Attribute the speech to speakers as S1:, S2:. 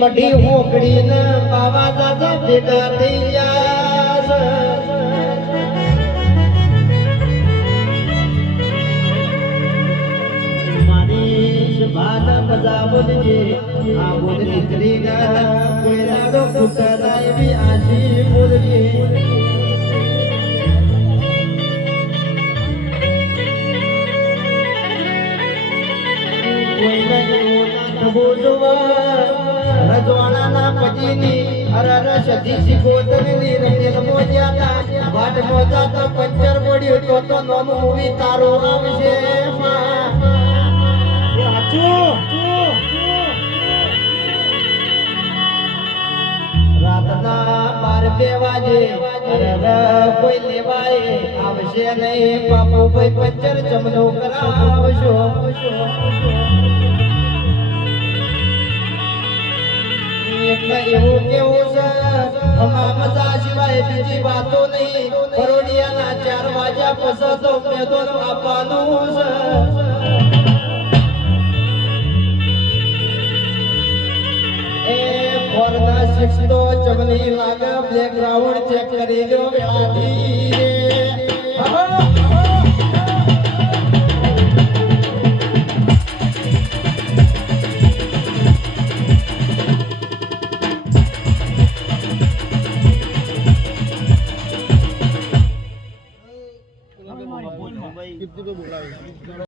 S1: મઢી હોકડી ને બાવા દાદા ભેગા થઈ ગયા. મારી સભાના બધા બોલજે, આ બોલ દીકરી ના કોઈ. રજવાડાના પંચર પડ્યું તો તો મૂવી તારો આવશે રાતના બાર બે વાગે કોઈ લેવાય આવશે નહીં. બાપુ ભાઈ પંચર જમનો કરાવશો. સિવાય બીજી વાતો નહીં. ચાર વાગ્યા પછી તો મેદોન આપવાનું છે. સિક્સ તો ચમની લાગે બ્લેકગ્રાઉન્ડ ચેક કરી લો વેળાથી બોલાવી